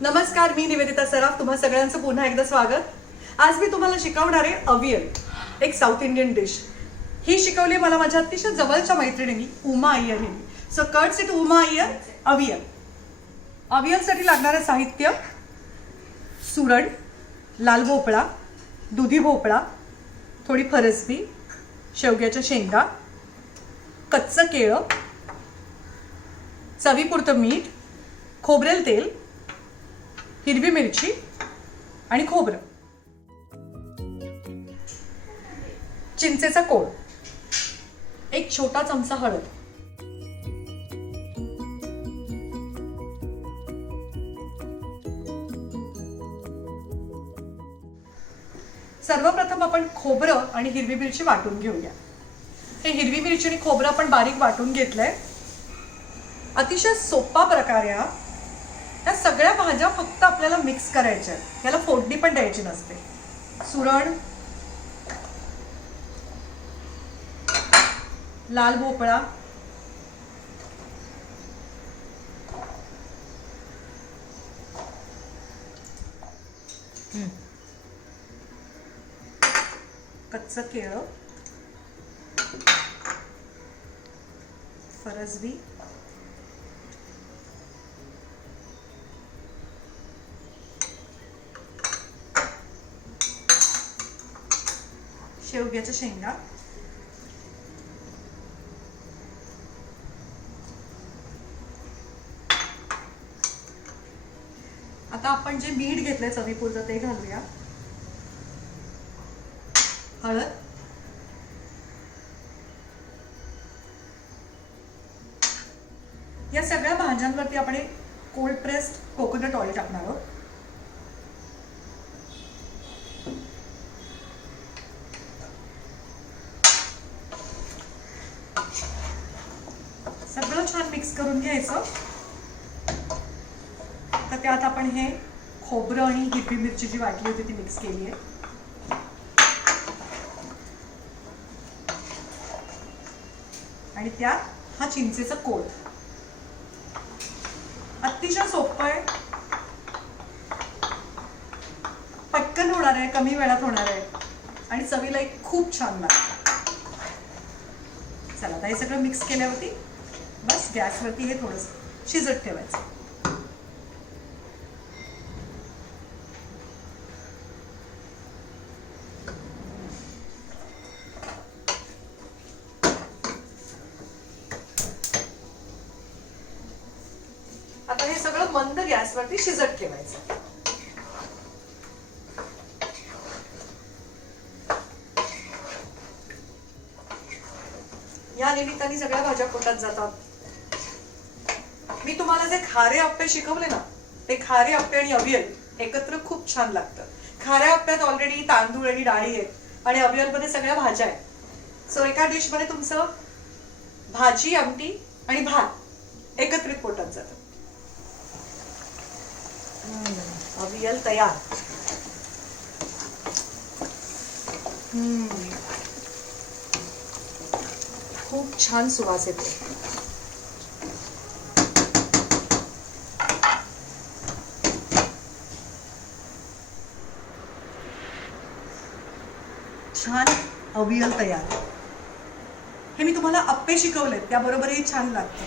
नमस्कार, मी निवेदिता सराफ. तुम्हा सगळ्यांचं पुन्हा एकदा स्वागत. आज मी तुम्हाला शिकवणार आहे अवियल, एक साऊथ इंडियन डिश. ही शिकवली मला माझ्या अतिशय जवळच्या मैत्रिणींनी, उमा अय्यर यांनी. So courtesy to Uma Iyer. Aviyal. अवियलसाठी लागणारे साहित्य: सुरण, लाल भोपळा, दुधी भोपळा, थोडी फरसबी, शेवग्याच्या शेंगा, कच्चं केळं, चवीपुरतं मीठ, खोबरेल तेल, हिरवी मिरची आणि खोबरं, चिंचेचा कोळ, एक छोटा चमचा हळद. सर्वप्रथम आपण खोबरं आणि हिरवी मिरची वाटून घेऊया. हे हिरवी मिरची आणि खोबरं आपण बारीक वाटून घेतलंय. अतिशय सोपा प्रकार आहे हा. या सगळ्या भाज्या फक्त आपल्याला मिक्स करायच्या आहेत. याला फोडणी पण द्यायची नसते. सुरण, लाल भोपळा, कच्चं केळं, फरसबी, शेवग्याच्या शेंगा, आता आपण जे मीठ घेतलंय चवीपुरतं ते घालूया. हळद, या सगळ्या भाज्यांवरती आपण एक कोल्ड प्रेस्ड कोकोनट ऑइल टाकणार आहोत. सगळं छान मिक्स करून घ्यायचं. तर त्यात आपण हे खोबरं आणि हिरवी मिरची जी वाटली होती ती मिक्स केली आहे. आणि त्यात हा चिंचेचा कोळ. अतिशय सोपं आहे, पटकन होणार आहे, कमी वेळात होणार आहे आणि चवीला एक खूप छान लागतं. चला, आता हे सगळं मिक्स केल्यावरती बस गॅसवरती हे थोडंसं शिजत ठेवायचं. आता हे सगळं मंद गॅसवरती शिजत ठेवायचं. या निमित्ताने सगळ्या भाज्या पोटात जातात. मी तुम्हाला जे खारे आप्पे शिकवले ना, ते खारे आप्पे आणि अवियल एकत्र खूप छान लागतं. खाऱ्या आप्प्यात ऑलरेडी तांदूळ आणि डाळी आहेत आणि अवियल मध्ये सगळ्या भाज्या आहेत. सो एका डिश मध्ये तुमचं भाजी, आमटी आणि भात एकत्रित पोटात जातं. अवियल तयार. खूप छान सुवास येतो. छान अवियल तयार. हे मी तुम्हाला आप्पे शिकवलेत, त्याबरोबरही छान लागतं.